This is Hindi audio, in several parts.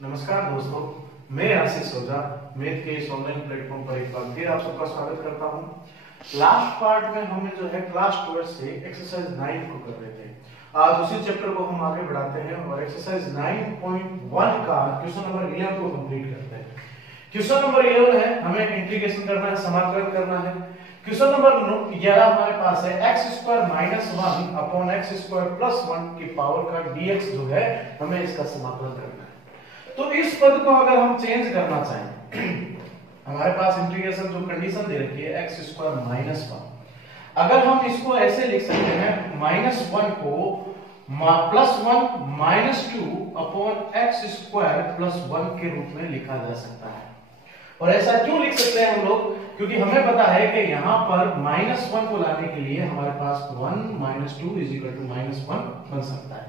नमस्कार दोस्तों, मैं आशीष ओझा मैथ के इस ऑनलाइन प्लेटफॉर्म पर एक बार फिर आप सबका स्वागत करता हूं। लास्ट पार्ट में हमने जो है क्लास 12 से एक्सरसाइज 9 को कर रहे थे। आज उसी चैप्टर को हम आगे बढ़ाते हैं और एक्सरसाइज 9.1 का क्वेश्चन नंबर 11 को कंप्लीट करते हैं। क्वेश्चन नंबर 11 है, हमें इंटीग्रेशन करना है, समाकलन करना है। क्वेश्चन नंबर 11 हमारे पास है x² - 1 अपॉन x² + 1 की पावर का dx जो है हमें इसका समाकलन करना है। तो इस पद को अगर हम चेंज करना चाहें, हमारे पास इंटीग्रेशन जो कंडीशन दे रखी है x² - 1, अगर हम इसको ऐसे लिख सकते हैं -1 को +1 - 2 अपॉन x² + 1 के रूप में लिखा जा सकता है। और ऐसा क्यों लिख सकते हैं हम लोग, क्योंकि हमें पता है कि यहां पर -1 को लाने के लिए हमारे पास 1 - 2 = -1 बन सकता है।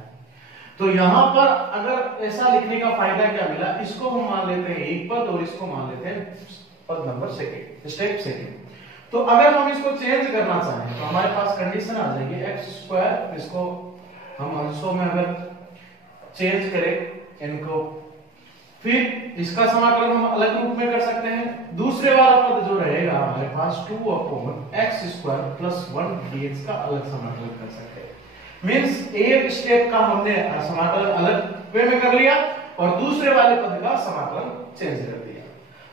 तो यहां पर अगर ऐसा लिखने का फायदा क्या मिला, इसको हम मान लेते हैं एक पद और इसको मान लेते हैं पद नंबर स्टेप सेकंड। तो अगर हम इसको चेंज करना चाहें तो हमारे पास कंडीशन आ जाएगी x², इसको हम अंशों में अगर चेंज करें इनको, फिर इसका समाकलन हम अलग रूप में कर सकते हैं। दूसरे वाला पद जो रहेगा हमारे पास 2 अपॉन x² + 1 dx का अलग समाकलन कर सकते हैं। मींस एक स्टेप का हमने समाकलन अलग वे में कर लिया और दूसरे वाले पद का समाकलन चेंज कर दिया।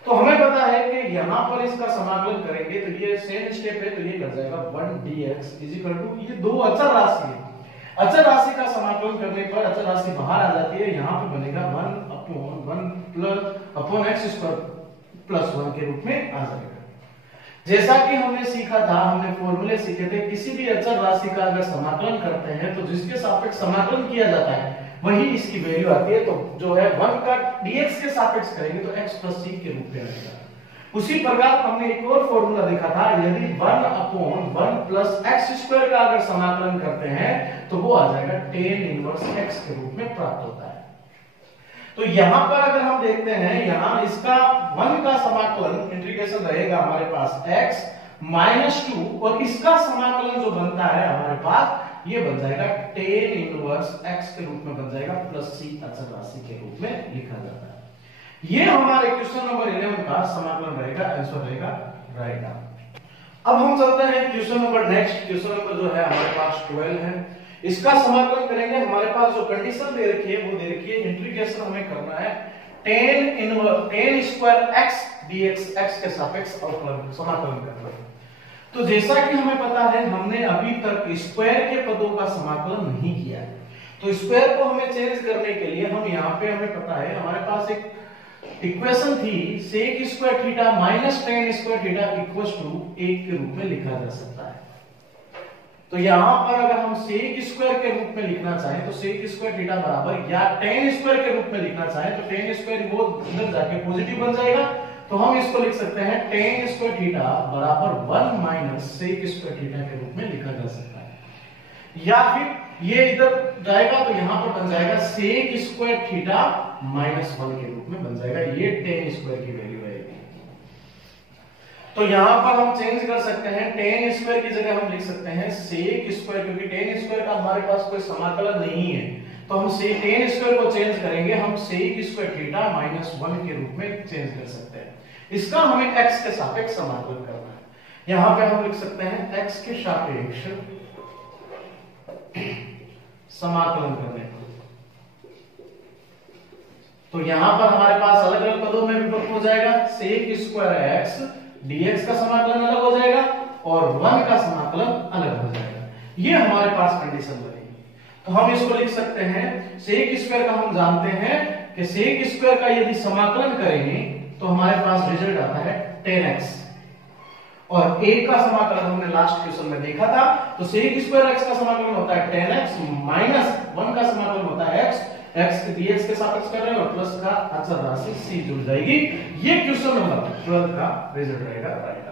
तो हमें पता है कि यहां पर इसका समाकलन करेंगे तो ये सेम स्टेप है, तो ये कर जाएगा 1 dx = ये दो अचर राशि है। अचर राशि का समाकलन करने पर अचर राशि बाहर आ जाती है, यहां पे बनेगा 1 अपॉन 1 अपॉन x² + 1 के रूप में आ जाएगा। जैसा कि हमने सीखा था, हमने फॉर्मूले सीखे थे, किसी भी अचर राशि का अगर समाकलन करते हैं तो जिसके सापेक्ष समाकलन किया जाता है वही इसकी वैल्यू आती है। तो जो है 1 का dx के सापेक्ष करेंगे तो x + c के रूप में आएगा। उसी प्रकार हमने एक और फॉर्मूला देखा था, यदि 1 अपॉन 1 + x² का अगर समाकलन करते हैं तो वो आ जाएगा tan 1 x के रूप में प्राप्त होता है। तो यहां पर अगर हम देखते हैं, यहां इसका 1 का समाकलन इंटीग्रेशन रहेगा हमारे पास x - 2 और इसका समाकलन जो बनता है हमारे पास ये बन जाएगा tan 1 x के रूप में बन जाएगा +c अचर राशि के रूप में लिखा जाता है। ये हमारे क्वेश्चन नंबर 11 का समाकलन रहेगा, आंसर रहेगा राइट। अब हम चलते हैं question number next. Question number जो है हमारे पास 12 है, इसका समाकलन करेंगे। हमारे पास जो कंडीशन दे रखी है वो दे रखी है, इंटीग्रेशन हमें करना है tan² x dx, x के सापेक्ष अवकलन समाकलन करना है। तो जैसा कि हमें पता है, हमने अभी तक स्क्वायर के पदों का समाकलन नहीं किया है, तो स्क्वायर को हमें चेंज करने के लिए हम यहाँ पे हमें पता है हमारे पास एक इक्वेशन थी sec² θ - tan² θ = 1 के रूप में लिखा जा सकता है। तो यहां पर अगर हम sec² के रूप में लिखना चाहें तो sec² θ बराबर, या tan² के रूप में लिखना चाहें तो tan² वो अंदर जाके पॉजिटिव बन जाएगा, तो हम इसको लिख सकते हैं tan² θ बराबर 1 - sec² θ के रूप में लिखा जा सकता है। या फिर ये इधर जाएगा तो यहां पर बन जाएगा sec² θ - 1 के रूप में बन जाएगा, ये tan² की वैल्यू रहेगी। तो यहां पर हम चेंज कर सकते हैं, tan² की जगह हम लिख सकते हैं sec², क्योंकि tan² का हमारे पास कोई समाकलन नहीं है, तो हम tan² को चेंज करेंगे, हम sec² θ - 1 के रूप में चेंज कर सकते हैं। इसका हमें x के सापेक्ष समाकलन करना है। यहां पे हम लिख सकते हैं x के सापेक्ष समाकलन करने को, तो यहां पर हमारे पास अलग अलग पदों में विभक्त हो जाएगा, sec² x dx का समाकलन अलग हो जाएगा और 1 का समाकलन अलग हो जाएगा। ये हमारे पास कंडीशन बनेगी। तो हम इसको लिख सकते हैं, sec² का हम जानते हैं कि sec² का यदि समाकलन करेंगे तो हमारे पास रिजल्ट आता है tan x, और a का समाकलन हमने लास्ट क्वेश्चन में देखा था, तो sec² x का समाकलन होता है tan x - 1 का समाकलन होता है x dx के सापेक्ष कर रहे हैं और प्लस का अचर राशि c जुड़ जाएगी। ये क्वेश्चन नंबर 12 का रिजल्ट रहेगा राइट।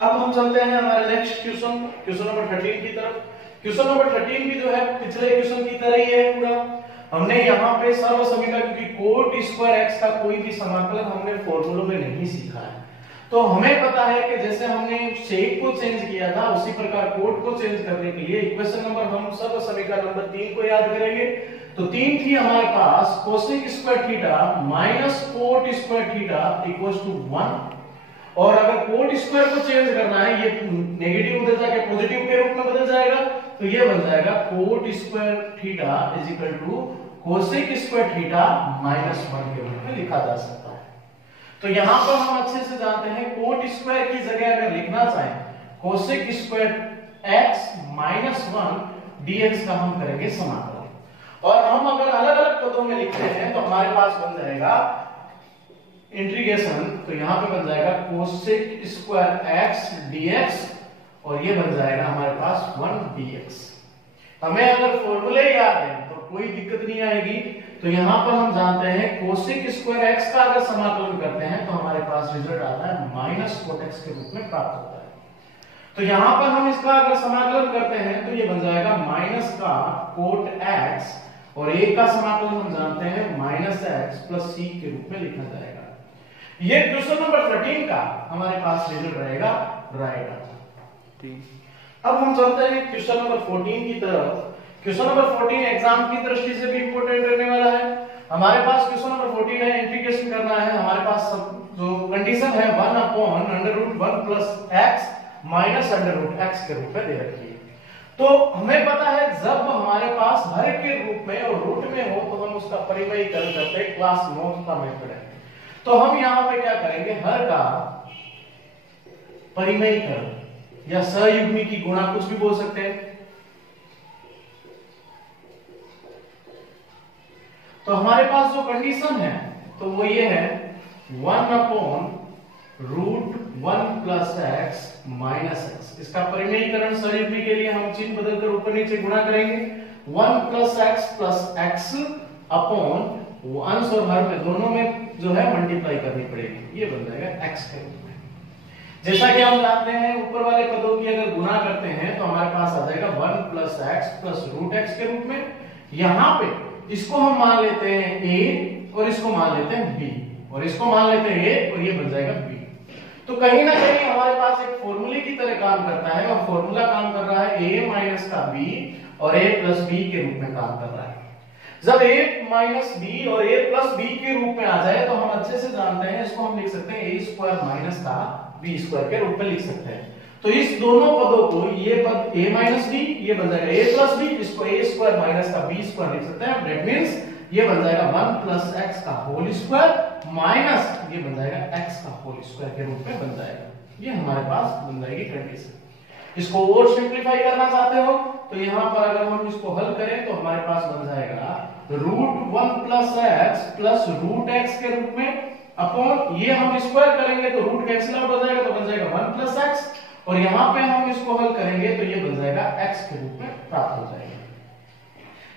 अब हम चलते हैं हमारे नेक्स्ट क्वेश्चन नंबर 13 की तरफ। क्वेश्चन नंबर 13 भी जो है पिछले क्वेश्चन की तरह ही है पूरा। हमने यहाँ पे सर्व समीकरण, क्योंकि cot² x का कोई भी समाकलन हमने फॉर्मूलों में नहीं सीखा है, तो हमें पता है कि जैसे हमने शेक को चेंज किया था उसी प्रकार कोट को चेंज करने के लिए इक्वेशन नंबर हम सर्व समीकरण नंबर 3 को याद करेंगे। तो 3 थी हमारे पास cosec square theta minus cot square theta equals to 1। और अगर कोट स्क्वायर को चेंज करना है, ये नेगेटिव उधर जाके पॉजिटिव के रूप में बदल जाएगा, तो ये बन जाएगा cot square theta is equal to cosec square theta minus 1 के रूप में लिखा जा सकता है। तो यहां पर हम अच्छे से जानते हैं कोट स्क्वायर की जगह अगर लिखना चाहें cosec square x minus 1 dx का हम करेंगे समाकलन। और हम अगर अलग अलग पदों में लिखते हैं तो हमारे पास बन जाएगा इंटीग्रेशन, तो यहां पे बन जाएगा कोसेक स्क्वायर x dx और ये बन जाएगा हमारे पास 1 dx। हमें अगर फॉर्मूले याद है तो कोई दिक्कत नहीं आएगी। तो यहां पर हम जानते हैं कोसेक स्क्वायर x का अगर समाकलन करते हैं तो हमारे पास रिजल्ट आता है माइनस कोट x के रूप में प्राप्त होता है। तो यहां पर हम इसका अगर समाकलन करते हैं तो ये बन जाएगा माइनस का कोट x और a का समाकलन हम जानते हैं माइनस x प्लस c के रूप में लिखा जाएगा। ये क्वेश्चन नंबर 13 का हमारे पास रिजल्ट रहेगा राइट आंसर। अब हम चलते हैं क्वेश्चन नंबर 14 की तरफ। क्वेश्चन नंबर 14 एग्जाम की दृष्टि से भी इंपॉर्टेंट रहने वाला है। हमारे पास क्वेश्चन नंबर 14 है, इंटीग्रेशन करना है। हमारे पास जो कंडीशन है 1 upon under root 1 plus x minus under root x के रूप में दे रखी है। तो हमें पता है जब हमारे पास हर के रूप में और रूट में हो तो हम उसका परिमेयीकरण करते हैं, क्लास नोट का मेथड है। तो हम यहां पे क्या करेंगे, हर का परिमेयीकरण या सहयुग्मी की गुणा कुछ भी बोल सकते हैं। तो हमारे पास जो कंडीशन है तो वो ये है 1 upon root 1 plus x minus x. इसका परिमेयीकरण सहयुग्मी के लिए हम चिन्ह बदलकर ऊपर नीचे गुणा करेंगे। 1 plus x plus x upon वो अंश और हर में दोनों में जो है मल्टीप्लाई करनी पड़ेगी, ये बन जाएगा x के रूप में। जैसा कि हम जानते हैं ऊपर वाले पदों की अगर गुणा करते हैं तो हमारे पास आ जाएगा 1 plus x plus root x के रूप में। यहां पे इसको हम मान लेते हैं a और इसको मान लेते हैं b और इसको मान लेते हैं a और ये बन जाएगा b। तो कहीं ना कहीं हमारे पास एक फॉर्मूले की तरह काम करता है और फॉर्मूला काम कर रहा है a माइनस का b और a प्लस b के रूप में काम कर रहा है। जब a माइनस b और a प्लस b के रूप में आ जाए तो हम अच्छे से जानते हैं इसको हम लिख सकते हैं a स्क्वायर माइनस का b स्क्वायर के रूप में लिख सकते हैं। तो इस दोनों पदों को ये पद a माइनस b ये बन जाएगा a प्लस b, इसको a स्क्वायर माइनस का b स्क्वायर लिख सकते हैं। दैट मींस ये बन जाएगा 1 प्लस x का होल स्क्वायर माइनस ये बन जाएगा x का होल स्क्वायर के रूप में बन जाएगा। ये हमारे पास बन जाएगी कंडीशन। इसको और सिंपलीफाई करना चाहते हो तो यहां पर अगर हम इसको हल करें तो हमारे पास बन जाएगा root 1 plus x plus root x के रूप में अपॉन ये हम स्क्वायर करेंगे तो रूट कैंसिल आउट हो जाएगा तो बन जाएगा 1 प्लस एक्स और यहां पे हम इसको हल करेंगे तो ये बन जाएगा x के रूप में प्राप्त हो जाएगा।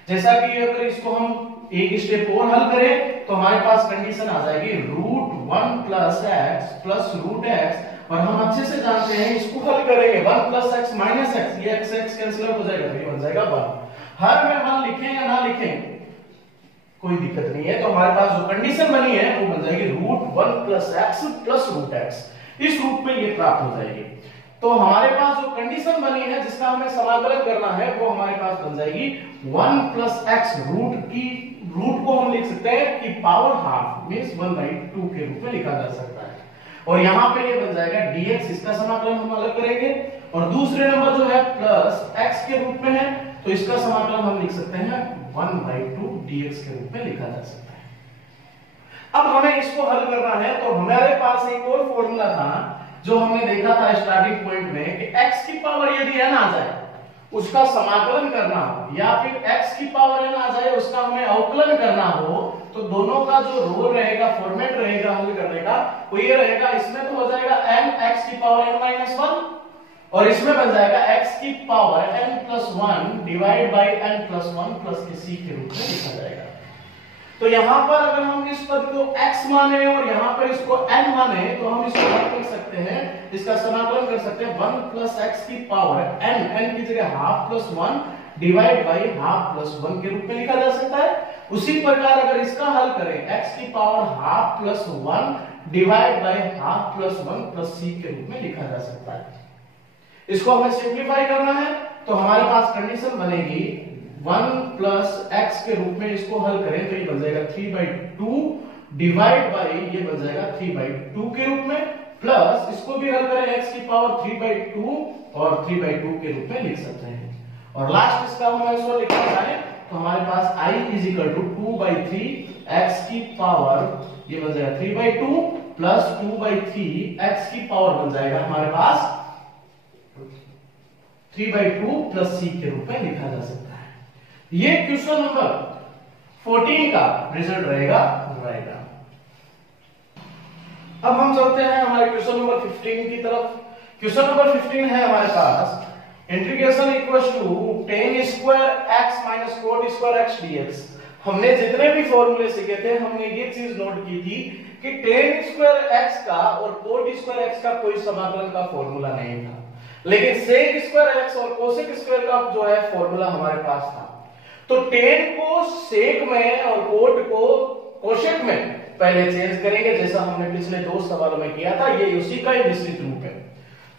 जैसा कि अगर इसको हम एक स्टेप और हल करें तो हमारे पास कंडीशन आ जाएगी root 1 plus x plus root x और हम अच्छे से जानते हैं इसको हल करेंगे 1 प्लस एक्स माइनस एक्स, ये x कैंसिल आउट हो जाएगा तो ये बन जाएगा 1। हर में 1 लिखें या ना लिखें कोई दिक्कत नहीं है। तो हमारे पास जो कंडीशन बनी है वो बन जाएगी root 1 plus x plus root x, इस रूप में ये प्राप्त हो जाएगी। तो हमारे पास जो कंडीशन बनी है जिसका हमें समाकलन करना है वो हमारे पास बन जाएगी 1 प्लस एक्स रूट को हम लिख सकते हैं कि पावर हाफ मींस 1/2 के रूप में लिखा जा सकता है और यहां पे ये बन जाएगा dx, इसका समाकलन हम अलग करेंगे। और दूसरे नंबर जो है प्लस x के रूप में है तो इसका समाकलन हम लिख सकते हैं 1/2 dx के रूप में लिखा जा सकता है। अब हमें इसको हल करना है तो हमारे पास एक और फॉर्मूला था जो हमने देखा था स्टार्टिंग पॉइंट में कि x की पावर यदि n आ जाए उसका समाकलन करना हो या फिर x की पावर n आ जाए उसका हमें अवकलन करना हो तो दोनों का जो रोल रहेगा, फॉर्मेट रहेगा हल करने का वो ये रहेगा। इसमें तो हो जाएगा n x की पावर n-1 और इसमें बन जाएगा x की power n+1 divide by n+1 plus के c के रूप में लिखा जाएगा। तो यहां पर अगर हम इस पद को x माने और यहां पर इसको n माने तो हम इसको हल कर सकते हैं, इसका समाकलन कर सकते हैं 1 प्लस x की पावर n की जगह half plus 1 divide by half plus 1 के रूप में लिखा जा सकता है। उसी प्रकार अगर इसका हल करें x की power half plus 1 divide by half plus 1 plus c के रूप में लिखा जा सकता है। इसको हमें सिंपलीफाई करना है तो हमारे पास कंडीशन बनेगी 1 प्लस एक्स के रूप में इसको हल करें तो ये बन जाएगा 3/2 डिवाइड बाई ये बन जाएगा 3/2 के रूप में, प्लस इसको भी हल करें x की पावर 3/2 और 3/2 के रूप में लिख सकते हैं। और लास्ट इसका हम इसको लिखना चाहें तो हमारे पास i is equal to 2/3 x की पावर ये बन जाएगा 3/2 प्लस 2/3 x की पावर बन जाएगा हमारे पास 3/2 प्लस c के रूप में लिखा जा सकता है। ये क्वेश्चन नंबर 14 का रिजल्ट रहेगा। अब हम चलते हैं हमारे क्वेश्चन नंबर 15 की तरफ। क्वेश्चन नंबर 15 है हमारे पास integration equals to tan square x minus cot square x dx। हमने जितने भी फॉर्मूले सीखे थे हमने ये चीज नोट की थी कि tan स्क्वायर x का और cot स्क्वायर x का कोई समाकलन का फॉर्मूला नहीं था, लेकिन sec स्क्वायर x और cosec स्क्वायर का जो है फॉर्मूला हमारे पास था। तो tan को sec में और cot को cosec में पहले चेंज करेंगे, जैसा हमने पिछले 2 सवालों में किया था। ये उसी का ही विस्तृत रूप है।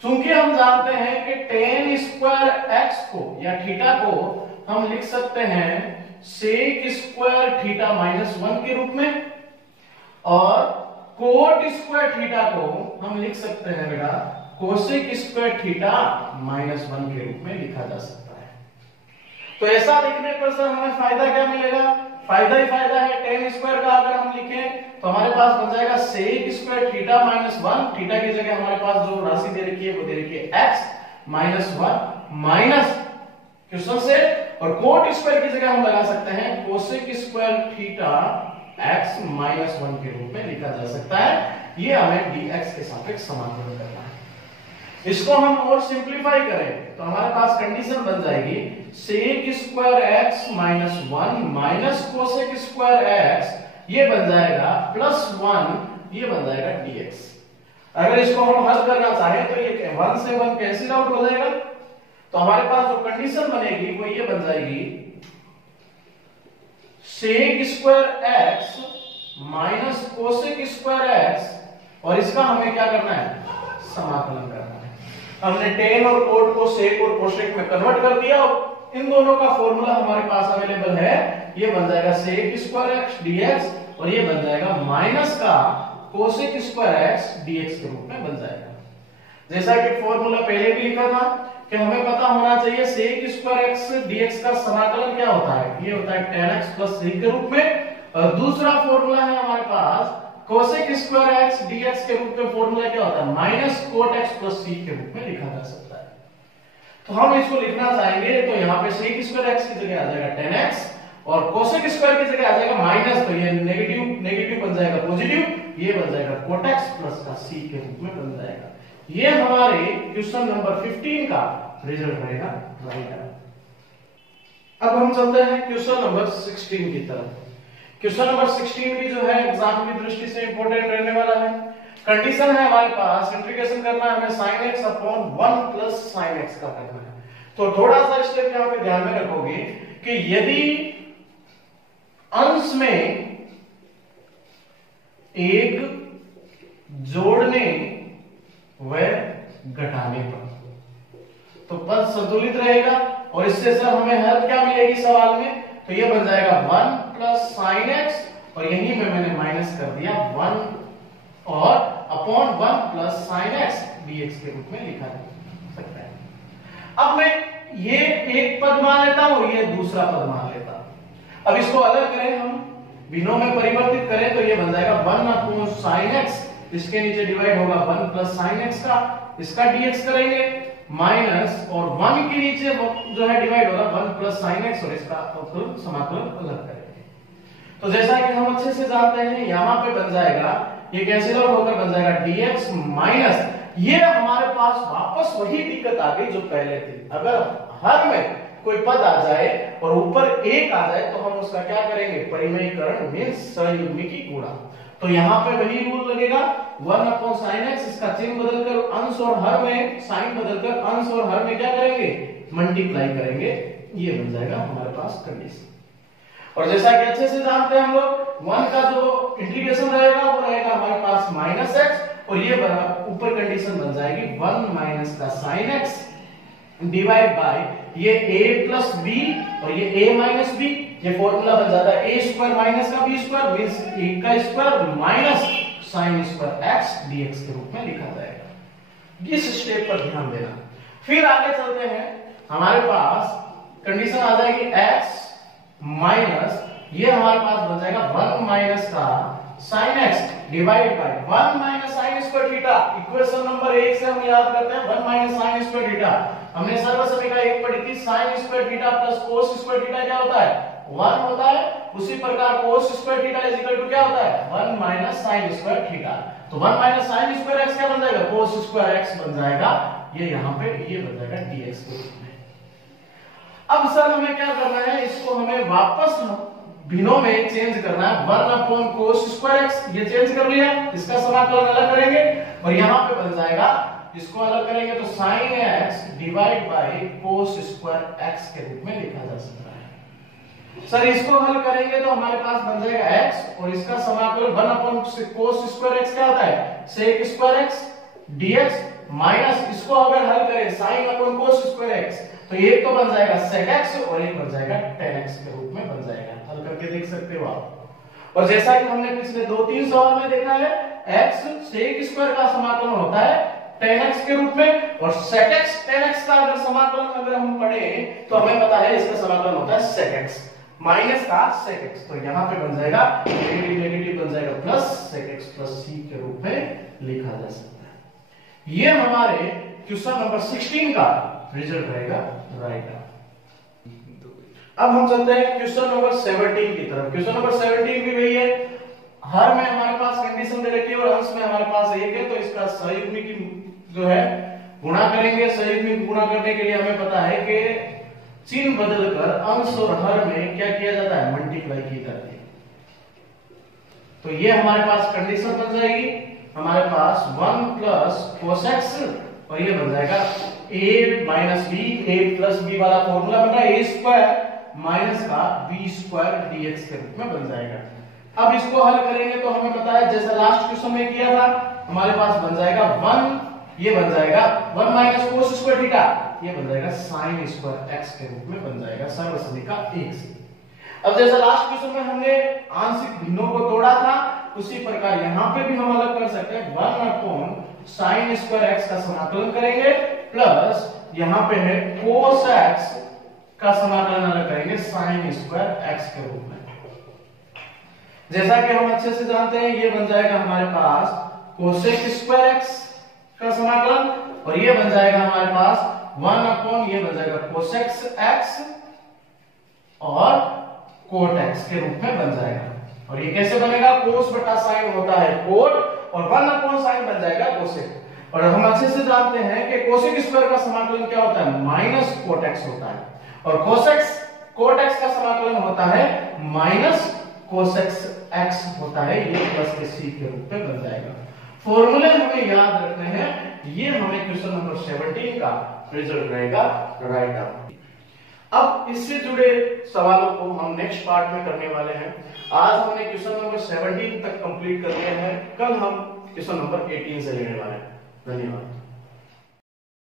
चूंकि हम जानते हैं कि tan स्क्वायर x को या थीटा को हम लिख सकते हैं sec स्क्वायर थीटा माइनस 1 के रूप में, और cot स्क्वायर थीटा को हम लिख सकते हैं बेटा cosec स्क्वायर थीटा माइनस 1 के रूप में लिखा जा सकता है। तो ऐसा लिखने पर सर हमें फायदा क्या मिलेगा? फायदा ही फायदा है। tan स्क्वायर का अगर हम लिखें तो हमारे पास बन जाएगा sec square theta minus 1, theta की जगह हमारे पास जो राशि दे रखी है वो दे रखी है x माइनस 1 माइनस क्वेश्चन से, और cot स्क्वायर की जगह हम लगा सकते हैं cosec square theta x minus 1 के रूप में लिखा जा सकता है। ये हमें dx के सापेक्ष समाकलन करना है। इसको हम और सिंपलीफाई करें तो हमारे पास कंडीशन बन जाएगी sec square x minus 1 minus cosec square x, ये बन जाएगा प्लस 1, ये बन जाएगा dx। अगर इसको हम हल करना चाहें तो ये 1 से 1 कैंसिल आउट हो जाएगा, तो हमारे पास जो कंडीशन बनेगी वो ये बन जाएगी sec square x minus cosec square x, और इसका हमें क्या करना है? समाकलन करना है। हमने tan और cot को sec और cosec में कन्वर्ट कर दिया और इन दोनों का फॉर्मूला हमारे पास अवेलेबल है। ये बन जाएगा sec स्क्वायर x dx और ये बन जाएगा माइनस का cosec स्क्वायर x dx के रूप में बन जाएगा। जैसा कि फॉर्मूला पहले भी लिखा था कि हमें पता होना चाहिए sec स्क्वायर x dx का समाकलन क्या होता है? ये होता है tan x प्लस c के रूप में। और दूसरा फॉर्मूला है हमारे पास cosec स्क्वायर x dx के रूप में फॉर्मूला क्या होता है? Minus cot x plus c के रूप में लिखा जा सकता है। तो हम इसको लिखना चाहेंगे तो यहाँ पे sec स्क्वायर x की जगह आ जाएगा tan x और cosec स्क्वायर की जगह आ जाएगा माइनस, तो ये नेगेटिव बन जाएगा पॉजिटिव, ये बन जाएगा cot x प्लस का c के रूप में बन जाएगा। ये हमारे क्वेश्चन नंबर 15 का रिजल्ट रहेगा। अब हम चलते हैं क्वेश्चन नंबर 16 की तरफ। क्वेश्चन नंबर 16 भी जो है एग्जाम की दृष्टि से इंपॉर्टेंट रहने वाला है। कंडीशन है हमारे पास इंटीग्रेशन करना है हमें sin x upon 1 plus sin x का करना है। तो थोड़ा सा स्टेप यहाँ पे ध्यान में रखोगे कि यदि अंश में एक जोड़ने व घटाने पर तो पद संतुलित रहेगा, और इससे सर हमें हेल्प क्या मिलेगी सवाल में? तो ये बन जाएगा 1 प्लस sin x और यहीं में मैंने माइनस कर दिया 1 और upon 1 plus sin x dx के रूप में लिखा जा सकता है। अब मैं ये एक पद मान लेता हूं, ये दूसरा पद मान लेता हूं। अब इसको अलग करें, हम भिन्नों में परिवर्तित करें तो ये बन जाएगा 1 अपॉन sin x, इसके नीचे डिवाइड होगा 1 प्लस sin x का, इसका dx करेंगे माइनस और 1 के नीचे जो है डिवाइड होगा 1 प्लस sin x और इसका समाकलन अलग करेंगे। तो जैसा कि हम अच्छे से जानते हैं यहां पे बन जाएगा, ये कैंसिल आउट होकर बन जाएगा dx माइनस, ये हमारे पास वापस वही दिक्कत आ गई जो पहले थी। अगर हर में कोई पद आ जाए और ऊपर एक आ जाए तो हम उसका क्या करेंगे? परिमेयीकरण मींस सहयुग्मिकी गुणा। तो यहाँ पे वही रूल लगेगा 1 अपॉन sin x, इसका चिन्ह बदलकर अंश और हर में, साइन बदलकर अंश और हर में क्या करेंगे? मल्टीप्लाई करेंगे। ये बन जाएगा हमारे पास कंडीशन। और जैसा कि अच्छे से जानते हैं हम लोग 1 का जो इंटीग्रेशन रहेगा वो रहेगा हमारे पास माइनस x, और ये ऊपर कंडीशन बन जाएगी 1 माइनस का sin x डिवाइड बाय ये a प्लस b और ये a माइनस b, ये फॉर्मूला बन जाता है a स्क्वायर माइनस का b स्क्वायर मींस a का square minus sine square x dx के रूप में लिखा जाएगा। इस स्टेप पर ध्यान देना। फिर आगे चलते हैं, हमारे पास कंडीशन आ जाएगी x माइनस ये हमारे पास बन जाएगा 1 माइनस का sine x divide by 1 minus sine square theta. Equation number 1 से हम याद करते हैं 1 माइनस साइन स्क्वायर थीटा। हमने सर्वसमीका 1 पढ़ी थी, sine square theta plus cos square theta क्या होता है 1 होता है। उसी प्रकार cos square theta is equal to क्या होता है 1 माइनस साइन स्क्वायर थीटा। तो 1 माइनस साइन स्क्वायर x क्या बन जाएगा कोस स्क्वायर x बन जाएगा, ये यहां पे ये बन जाएगा dx के रूप में। अब सर हमें क्या करना है, इसको हमें वापस भिन्नों में चेंज करना है। 1 अपॉन कोस स्क्वायर x ये चेंज कर लिया, इसका समाकलन अलग करेंगे और यहां पे बन जाएगा, इसको अलग करेंगे तो sin x divide by cos square x के रूप में लिखा जा सकता है। सर इसको हल करेंगे तो हमारे पास बन जाएगा x और इसका समाकलन 1 अपॉन कोस स्क्वायर x क्या होता है sec square x dx minus इसको अगर हल करें sin upon cos square x तो एक तो बन जाएगा sec x और एक बन जाएगा tan x के रूप में बन जाएगा। हल करके देख सकते हो आप। और जैसा कि हमने पिछले 2-3 सवाल में देखा है, x sec स्क्वायर का समाकलन होता है tan x के रूप में और sec x tan x का अगर समाकलन अगर हम पढ़ें तो हमें पता है इसका समाकलन होता है sec x माइनस का sec x। तो यहां पे बन जाएगा नेगेटिव बन जाएगा plus sec x plus c के रूप में लिखा जा सकता है। ये हमारे क्वेश्चन नंबर 16 का रिजल्ट रहेगा राइट। अब हम चलते हैं क्वेश्चन नंबर 17 की तरफ। क्वेश्चन नंबर 17 भी वही है, हर में हमारे पास कंडीशन दे रखी है और अंश में हमारे पास एक है, तो इसका संयुग्मी जो है गुणा करेंगे। संयुग्मी गुणा करने के लिए हमें पता है कि चिन्ह बदलकर अंश और हर में क्या किया जाता है मल्टीप्लाई की जाती है। तो ये हमारे पास कंडीशन बन जाएगी, हमारे पास 1 प्लस cos x और ये बन जाएगा a minus b, a plus b वाला फॉर्मूला बन रहा है a स्क्वायर माइनस का b स्क्वायर dx के रूप में बन जाएगा। अब इसको हल करेंगे तो हमें पता है जैसा लास्ट क्वेश्चन में किया था, हमारे पास बन जाएगा 1, ये बन जाएगा 1 माइनस कोस स्क्वायर थीटा, ये बन जाएगा साइन स्क्वायर x के रूप में बन जाएगा सर्वसमीका 1 से। अब जैसा लास्ट क्वेश्चन में हमने आंशिक भिन्नों को तोड़ा था, उसी प्रकार यहां पे भी हम अलग कर सकते हैं। 1 अपॉन साइन स्क्वायर x का समाकलन करेंगे प्लस यहां पे है cos x का समाकलन अलग करेंगे साइन स्क्वायर x के रूप में। जैसा कि हम अच्छे से जानते हैं ये बन जाएगा हमारे पास cosec स्क्वायर x का समाकलन और ये बन जाएगा हमारे पास 1 अपॉन ये बन जाएगा cosec x और cot x के रूप में बन जाएगा। और ये कैसे बनेगा, cos बटा sin होता है cot और 1 अपॉन sin बन जाएगा cosec। और हम अच्छे से जानते हैं कि cosec स्क्वायर का समाकलन क्या होता है माइनस cot x होता है और cot x का समाकलन होता है माइनस cosec x होता है, ये प्लस के c के रूप में बन जाएगा। फॉर्मूले हमें याद रखने हैं, ये हमें क्वेश्चन नंबर 17 का रिजल्ट रहेगा राइट आंसर। अब इससे जुड़े सवालों को हम नेक्स्ट पार्ट में करने वाले हैं। आज हमने क्वेश्चन नंबर 17 तक कंप्लीट कर लिया है, कल हम क्वेश्चन नंबर 18 से लेने वाले हैं। धन्यवाद।